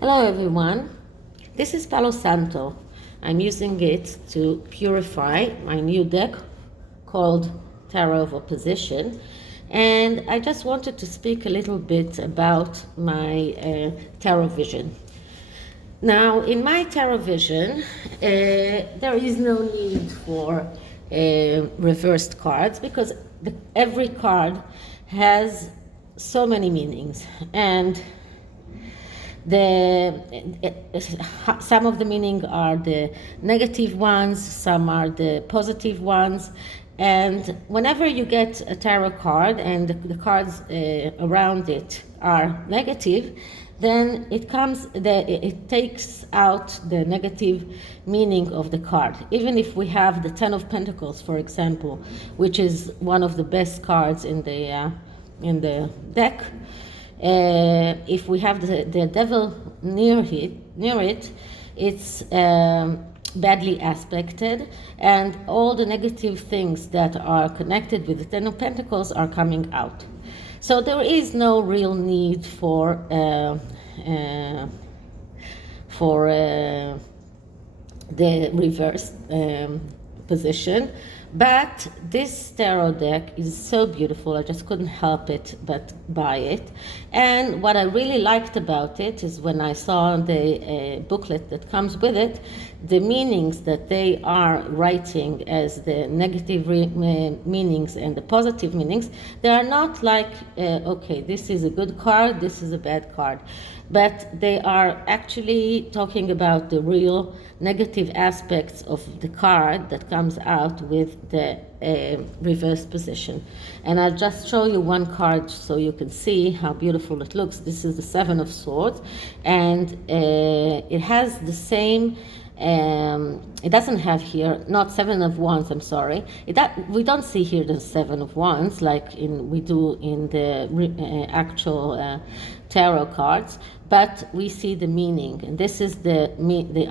Hello everyone, this is Palo Santo. I'm using it to purify my new deck called Tarot of Opposition, and I just wanted to speak a little bit about my tarot vision. Now, in my tarot vision, there is no need for reversed cards because every card has so many meanings, and some of the meaning are the negative ones, some are the positive ones, and whenever you get a tarot card and the cards around it are negative, then it takes out the negative meaning of the card. Even if we have the Ten of Pentacles, for example, which is one of the best cards in the deck, if we have the devil near it, it's badly aspected, and all the negative things that are connected with the Ten of Pentacles are coming out. So there is no real need for the reverse position. But this tarot deck is so beautiful, I just couldn't help it but buy it. And what I really liked about it is when I saw the booklet that comes with it, the meanings that they are writing as the negative meanings and the positive meanings, they are not like, okay, this is a good card, this is a bad card. But they are actually talking about the real negative aspects of the card that comes out with the reverse position. And I'll just show you one card so you can see how beautiful it looks. This is the Seven of Swords, and it has the same it doesn't have here, not Seven of Wands, I'm sorry. We don't see here the Seven of Wands like we do in the actual tarot cards, but we see the meaning. And this is the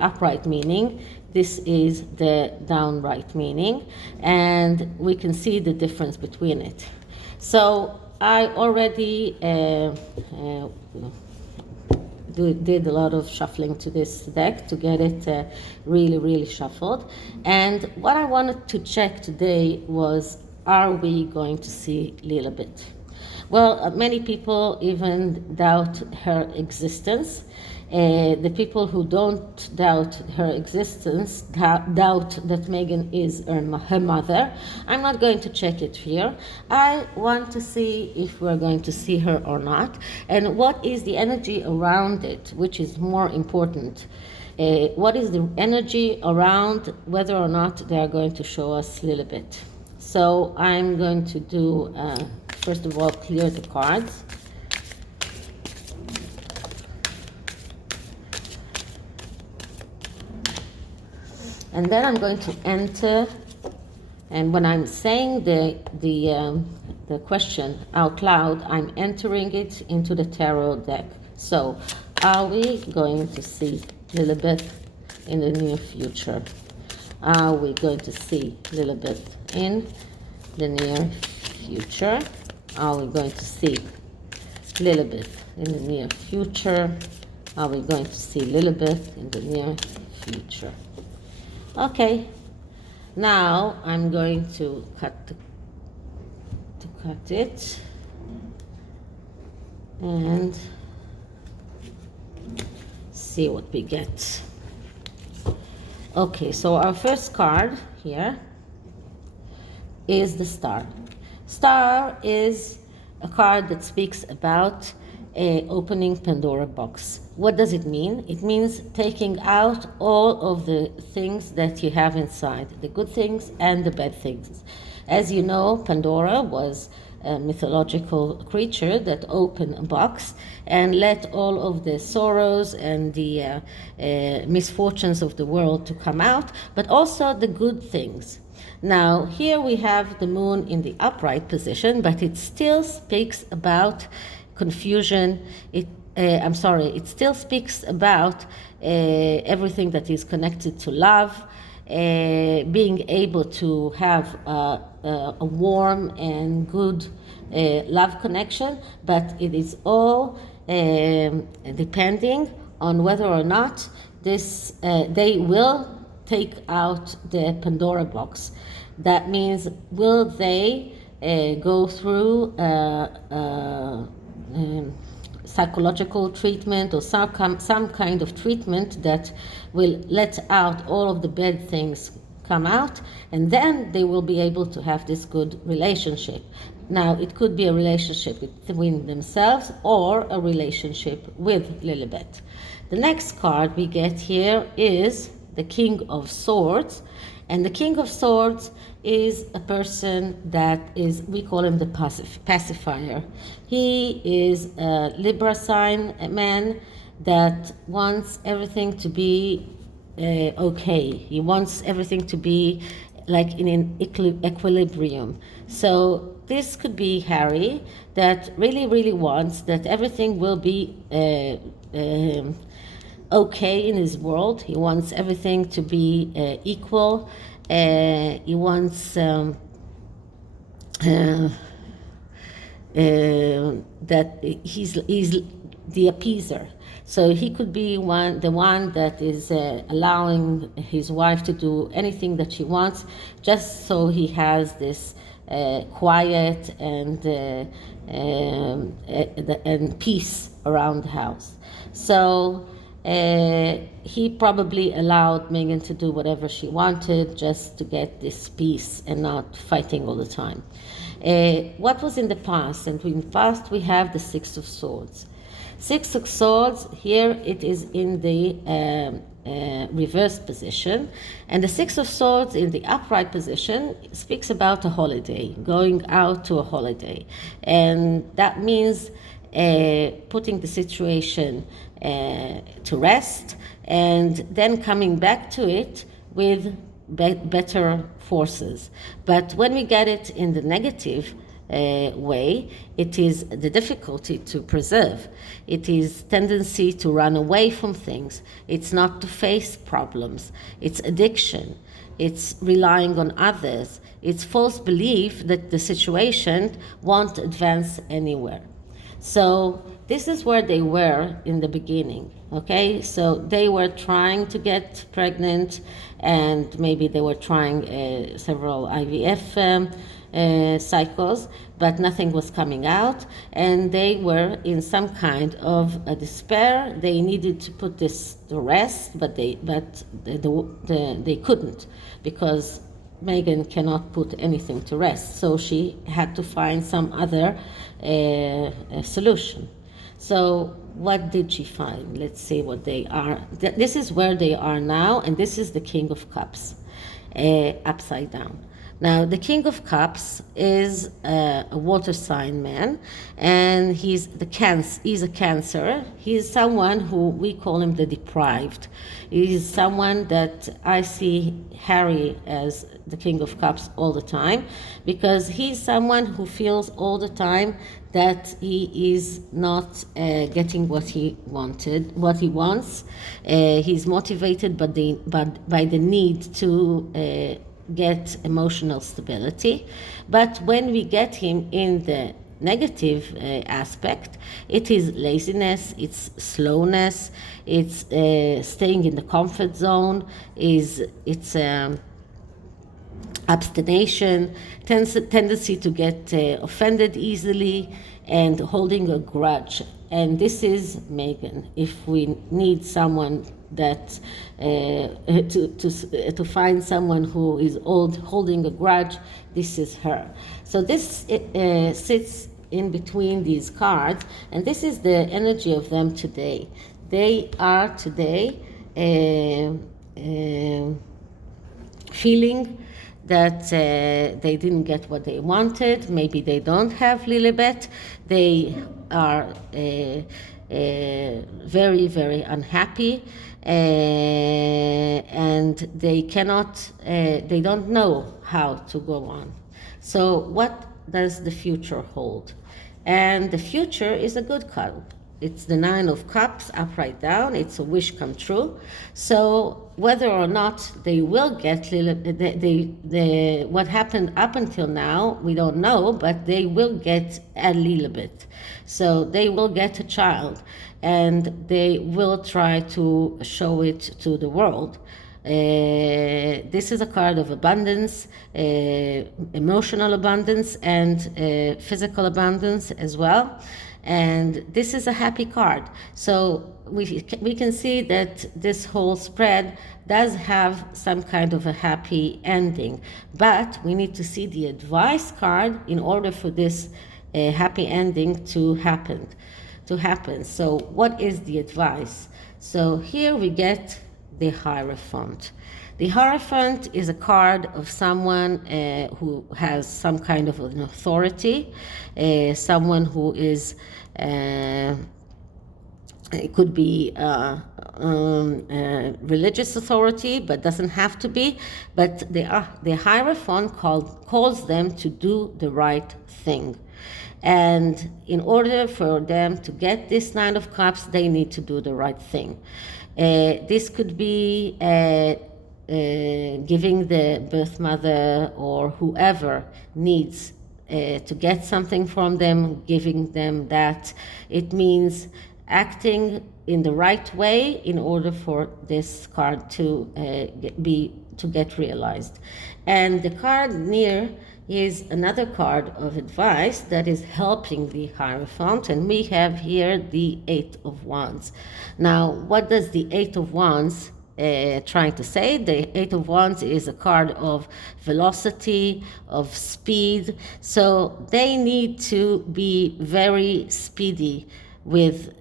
upright meaning. This is the downright meaning, and we can see the difference between it. So I already did a lot of shuffling to this deck to get it really shuffled. And what I wanted to check today was, are we going to see Lilibet? Well, many people even doubt her existence. The people who don't doubt her existence doubt that Megan is her mother. I'm not going to check it here. I want to see if we're going to see her or not, and what is the energy around it, which is more important. What is the energy around whether or not they are going to show us Lilibet? So I'm going to do, first of all, clear the cards. And then I'm going to enter, and when I'm saying the question out loud, I'm entering it into the tarot deck. So, are we going to see Lilibet in the near future? Are we going to see Lilibet in the near future? Are we going to see Lilibet in the near future? Are we going to see Lilibet in the near future? Okay, now I'm going to cut it and see what we get. Okay, so our first card here is the Star. Star is a card that speaks about opening Pandora box. What does it mean? It means taking out all of the things that you have inside, the good things and the bad things. As you know, Pandora was a mythological creature that opened a box and let all of the sorrows and the misfortunes of the world to come out, but also the good things. Now, here we have the moon in the upright position, but it still speaks about confusion. It still speaks about everything that is connected to love, being able to have a warm and good love connection, but it is all depending on whether or not this they will take out the Pandora box. That means, will they go through psychological treatment or some kind of treatment that will let out all of the bad things come out, and then they will be able to have this good relationship. Now, it could be a relationship between themselves or a relationship with Lilibet. The next card we get here is the King of Swords. And the King of Swords is a person that is, we call him the pacifier. He is a Libra sign, a man that wants everything to be okay. He wants everything to be like in an equilibrium. So this could be Harry, that really, really wants that everything will be okay in his world. He wants everything to be equal. He wants that he's the appeaser. So he could be the one that is allowing his wife to do anything that she wants, just so he has this quiet and peace around the house. So he probably allowed Megan to do whatever she wanted just to get this peace and not fighting all the time. What was in the past? And in the past we have the Six of Swords. Six of Swords, here it is in the reverse position, and the Six of Swords in the upright position speaks about a holiday, going out to a holiday, and that means putting the situation to rest and then coming back to it with better forces. But when we get it in the negative way, it is the difficulty to preserve. It is tendency to run away from things. It's not to face problems. It's addiction. It's relying on others. It's false belief that the situation won't advance anywhere. So this is where they were in the beginning, okay? So they were trying to get pregnant, and maybe they were trying several IVF cycles, but nothing was coming out, and they were in some kind of a despair. They needed to put this to rest, but they couldn't, because Megan cannot put anything to rest, so she had to find some other solution. So what did she find? Let's see what they are. This is where they are now, and this is the King of Cups, upside down. Now, the King of Cups is a water sign man, and he's a Cancer. He's someone who we call him the deprived. He's someone that I see Harry as the King of Cups all the time, because he's someone who feels all the time that he is not getting what he wants. He's motivated by the need to get emotional stability. But when we get him in the negative aspect, it is laziness, it's slowness, it's staying in the comfort zone, it's abstination, tendency to get offended easily, and holding a grudge. And this is Megan. If we need someone that to find someone who is holding a grudge, this is her. So this sits in between these cards, and this is the energy of them today. They are today feeling that they didn't get what they wanted. Maybe they don't have Lilibet. They are very, very unhappy, and they don't know how to go on. So what does the future hold? And the future is a good card. It's the Nine of Cups upright down. It's a wish come true. So whether or not they will get what happened up until now, we don't know, but they will get a Lilibet. So they will get a child. and they will try to show it to the world. This is a card of abundance, emotional abundance, and physical abundance as well. And this is a happy card. So we can see that this whole spread does have some kind of a happy ending. But we need to see the advice card in order for this happy ending to happen. So what is the advice? So here we get the Hierophant. The Hierophant is a card of someone who has some kind of an authority, someone who is, it could be religious authority, but doesn't have to be. But the Hierophant calls them to do the right thing. And in order for them to get this Nine of Cups, they need to do the right thing. This could be giving the birth mother or whoever needs to get something from them, giving them that. It means acting in the right way in order for this card to get realized. And the card near is another card of advice that is helping the Hierophant, and we have here the Eight of Wands. Now, what does the Eight of Wands trying to say? The Eight of Wands is a card of velocity, of speed, so they need to be very speedy with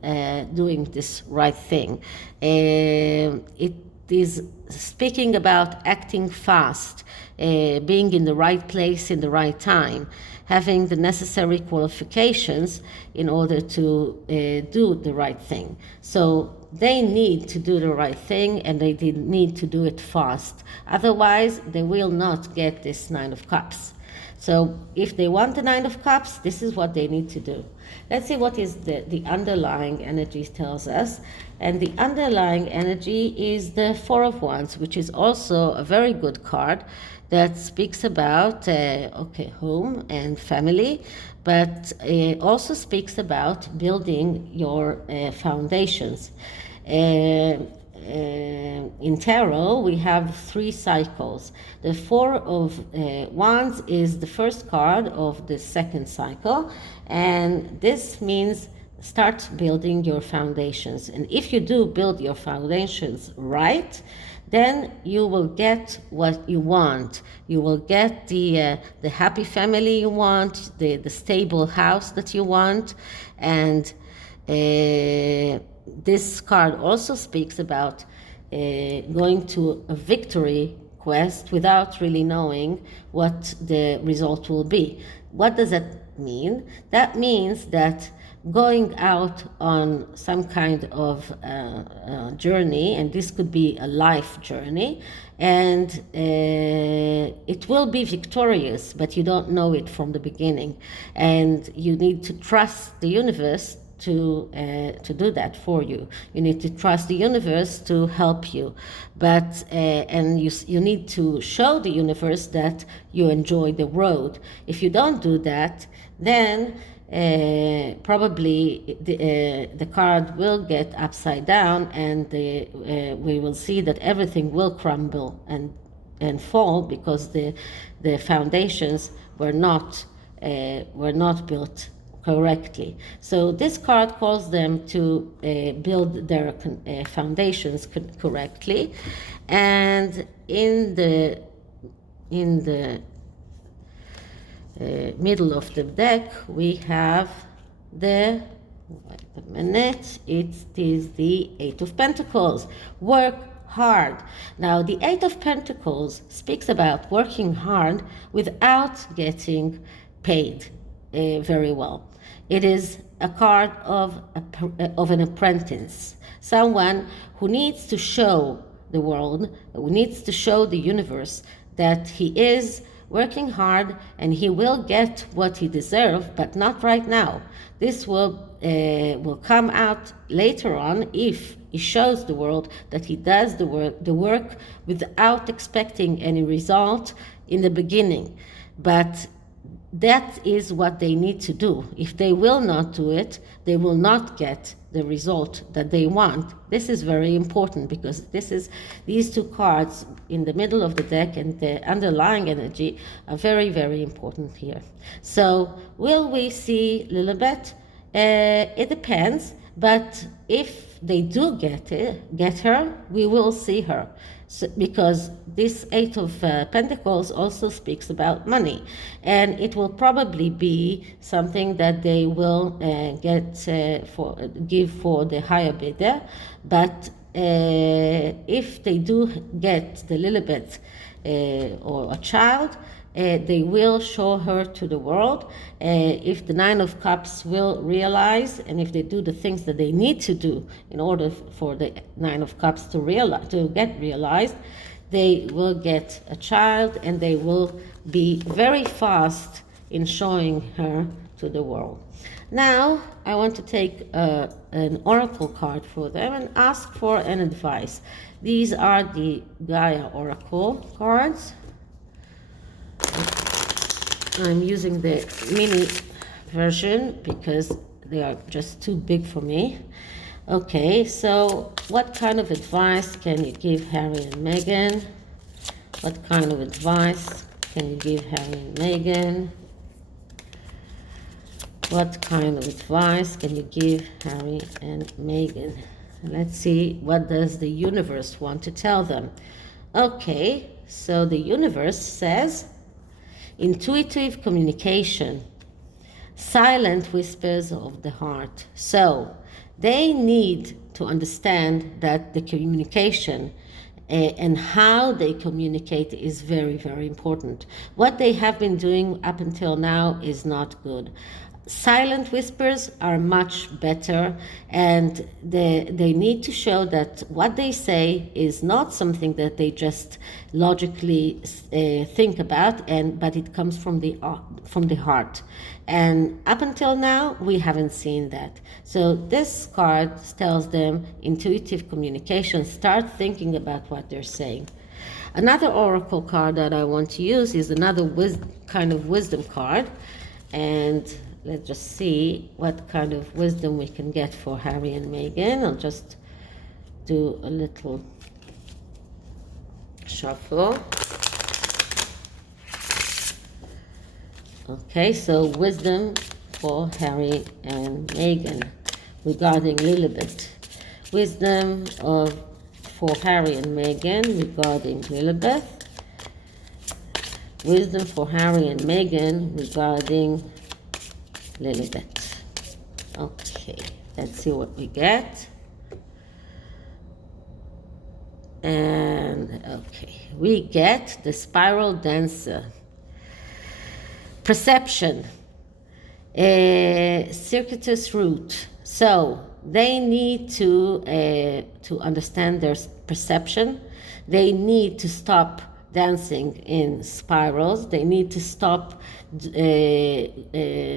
doing this right thing. It is speaking about acting fast, being in the right place in the right time, having the necessary qualifications in order to do the right thing. So they need to do the right thing, and they need to do it fast. Otherwise, they will not get this Nine of Cups. So if they want the Nine of Cups, this is what they need to do. Let's see what is the underlying energy tells us. And the underlying energy is the Four of Wands, which is also a very good card that speaks about home and family, but it also speaks about building your foundations. In tarot, we have 3 cycles. The Four of Wands is the first card of the second cycle, and this means start building your foundations. And if you do build your foundations right, then you will get what you want. You will get the happy family you want, the stable house that you want, and this card also speaks about going to a victory quest without really knowing what the result will be. What does that mean? That means that going out on some kind of journey, and this could be a life journey, and it will be victorious, but you don't know it from the beginning, and you need to trust the universe to do that for you. You need to trust the universe to help you, but and you need to show the universe that you enjoy the road. If you don't do that, then probably the card will get upside down, and we will see that everything will crumble and fall because the foundations were not built correctly. So this card calls them to build their foundations correctly, and in the middle of the deck we have it is the Eight of Pentacles. Work hard. Now the Eight of Pentacles speaks about working hard without getting paid very well. It is a card of an apprentice, someone who needs to show the world, who needs to show the universe that he is working hard and he will get what he deserves, but not right now. This will come out later on if he shows the world that he does the work without expecting any result in the beginning. But that is what they need to do. If they will not do it, they will not get the result that they want. This is very important because these two cards in the middle of the deck and the underlying energy are very, very important here. So will we see lilibet? It depends, but if they do get her, we will see her. So, because this Eight of Pentacles also speaks about money, and it will probably be something that they will give for the higher bidder. But if they do get the lilibet or a child, they will show her to the world. If the Nine of Cups will realize, and if they do the things that they need to do in order for the Nine of Cups to get realized, they will get a child, and they will be very fast in showing her to the world. Now, I want to take an oracle card for them and ask for an advice. These are the GAIA Oracle cards. I'm using the mini version because they are just too big for me. Okay, so what kind of advice can you give Harry and Meghan? What kind of advice can you give Harry and Meghan? What kind of advice can you give Harry and Meghan? Let's see, what does the universe want to tell them? Okay, so the universe says, intuitive communication, silent whispers of the heart. So they need to understand that the communication and how they communicate is very, very important. What they have been doing up until now is not good. Silent whispers are much better, and they need to show that what they say is not something that they just logically think about, but it comes from the heart. And up until now, we haven't seen that. So this card tells them intuitive communication. Start thinking about what they're saying. Another oracle card that I want to use is another kind of wisdom card, and let's just see what kind of wisdom we can get for Harry and Meghan. I'll just do a little shuffle. Okay, so wisdom for Harry and Meghan regarding lilibet. Wisdom for Harry and Meghan regarding lilibet. Wisdom for Harry and Meghan regarding lilibet. Okay, let's see what we get. And okay, we get the spiral dancer. Perception, circuitous route. So they need to understand their perception. They need to stop dancing in spirals. They need to stop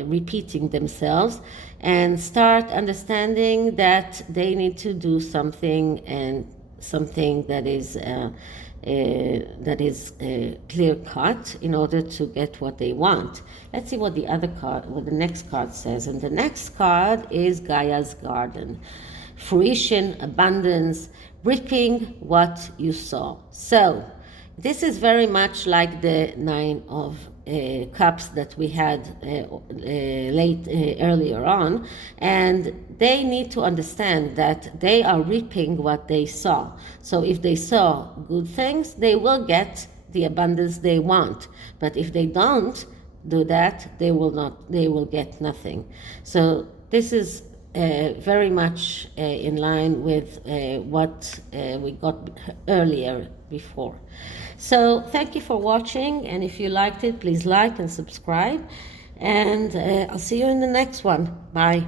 repeating themselves and start understanding that they need to do something, and something that is clear cut in order to get what they want. Let's see what the next card says. And the next card is Gaia's Garden. Fruition, abundance, reaping what you sow. So this is very much like the Nine of Cups that we had earlier on, and they need to understand that they are reaping what they sow. So if they sow good things, they will get the abundance they want. But if they don't do that, they will get nothing. So this is very much in line with what we got earlier before. So thank you for watching, and if you liked it, please like and subscribe, and I'll see you in the next one. Bye.